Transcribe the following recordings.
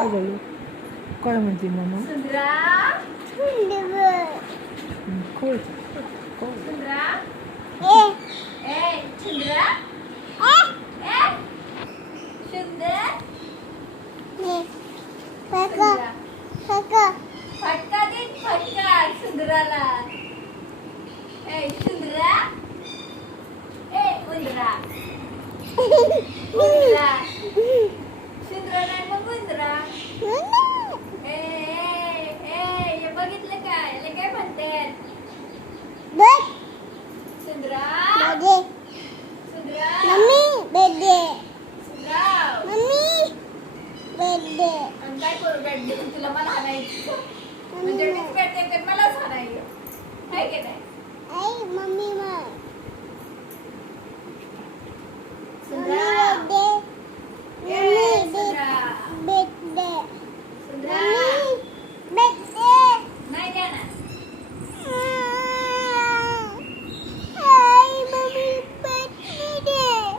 काय झालं? काय म्हणते मम्मा? सुंदरा खोल सुंदरा ए सुंदरा ए सुंदर फटका दे फटका सुंदराला ए सुंदरा ए उंदरा उंदरा सुंदरा नाही मग उंदरा ए हे बघितलं का याला काय म्हणतात सुंदरा सुंदरा सुंदरा आणि काय करू बॅट देऊन तुला मला हाणायचं म्हणजे मीच बॅट देते मलाच हाणायचं आहे की नाही सुंदरा ए सुंदरा सुंदरा नाही देणार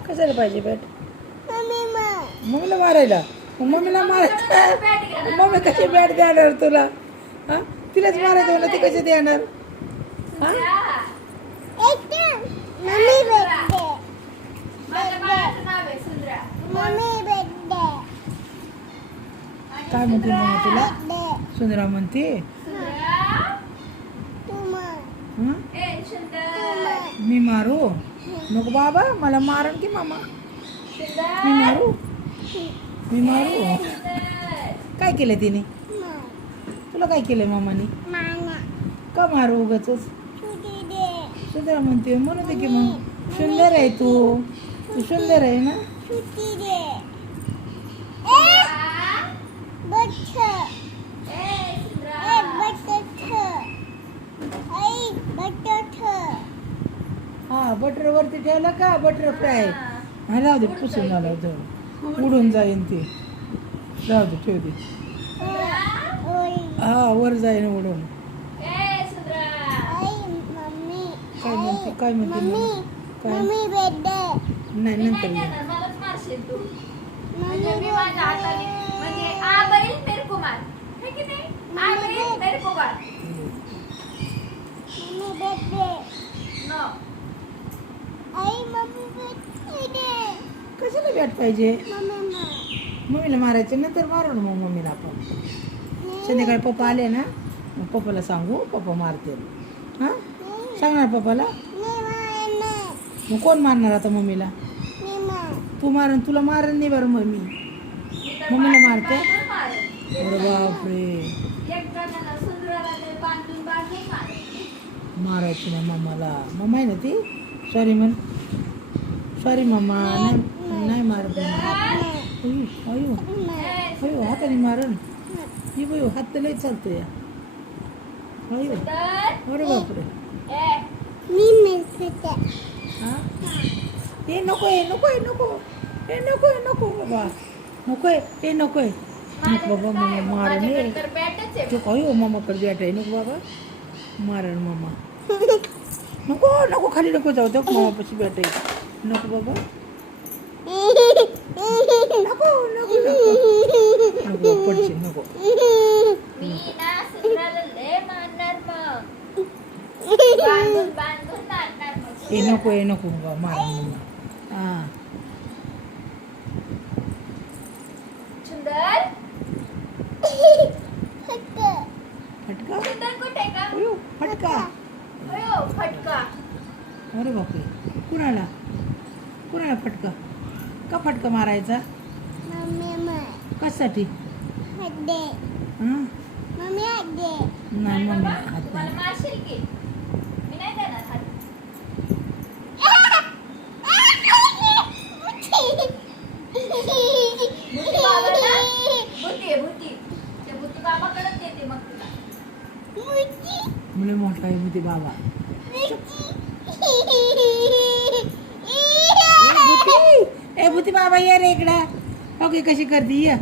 कशाला पाहिजे बॅट? मम्मीला मारायला? मग मम्मीला मारायचं मम्मी कशी बॅट देणार तुला? हा तिलाच मारायचं म्हणलं ती कशी देणार? हा माझ्या बाळाचं नाव आहे सुंदरा काय म्हणते मम्मी तुला? सुंदरा म्हणते. सुंदरा हं? ए सुंदर मी मारू? नको बाबा, मला मारण की मामा. मी सुंदर मारू? मी मारू? सुंदर काय केलं तिने? तुला काय केलंय मामाने? का मारू उगाच? सुंदर म्हणते म्हणू दे की मग. सुंदर आहे तू सुंदर आहे ना. हा बटर वरती ठेवलं का? Butter fry. हा राहू दे, पुसून झालं जवळ उडून जाईन ते. राहू दे, ठेव दे. हा वर जाईन उडून. काय म्हणते? काय म्हणते मम्मी? काय? नाही नंतर ये. मलाच मारशील तू म्हणजे मी माझ्या हाताने म्हणजे आ बैल मेरे को मार है की नाही आ बैल मेरे को मार नो कशाला बॅट पाहिजे? मम्मीला मारायचं नंतर मारू ना मग मम्मीला आपण. संध्याकाळी पप्पा आले ना मग पप्पाला सांगू, पप्पा मारते. हां सांगणार पप्पाला? मग कोण मारणार आता मम्मीला? तू मारण? तुला मारण नाही बरं मम्मी. मम्मीला मारते? अरे बापरे. एक जणाला सुंदराला बांधून बांधून मार मारायची ना मम्माला. मम्मा आहे ना ती. सॉरी म्हण. Sorry mamma. नाही नाही मारत. अयो अयो हाताने मारण. ही बाई हात तर लई चालतो या. अयो अरे बापरे. हां हे नको आहे नको आहे नको हे नको आहे नको बाबा नको आहे हे नको आहे नको बाबा. मम्मा मारण हे तर बॅटच आहे तू काय हो मामाकडे बॅट आहे नको बाबा. मारण मम्मा. नको नको खाली नको जाऊ दे. मामापाशी बॅट आहे नको बाबा. नको नको नको नको पडशील नको. मी ना सुंदराला लय मारणार मग बांधून बांधून मारणार मग हे नको हे नको बाबा मारण मम्मा. हां सुंदर फटका. सुंदर कुठे का अयो फटका. अयो फटका अरे बापरे. कुणाला कुणाला फटका? का फटका मारायचा? कशासाठी? हां नाही मम्मी हात तुम्हाला नाही. मारशील की मी नाही देणार हात भूती बाबाला भूती आहे भूती ते भूती बाबाकडेच देते मग तुला मुले मोठा आहे भूती बाबा. ए भूती बाबा ये रे इकडं. ओके कशी करते ये.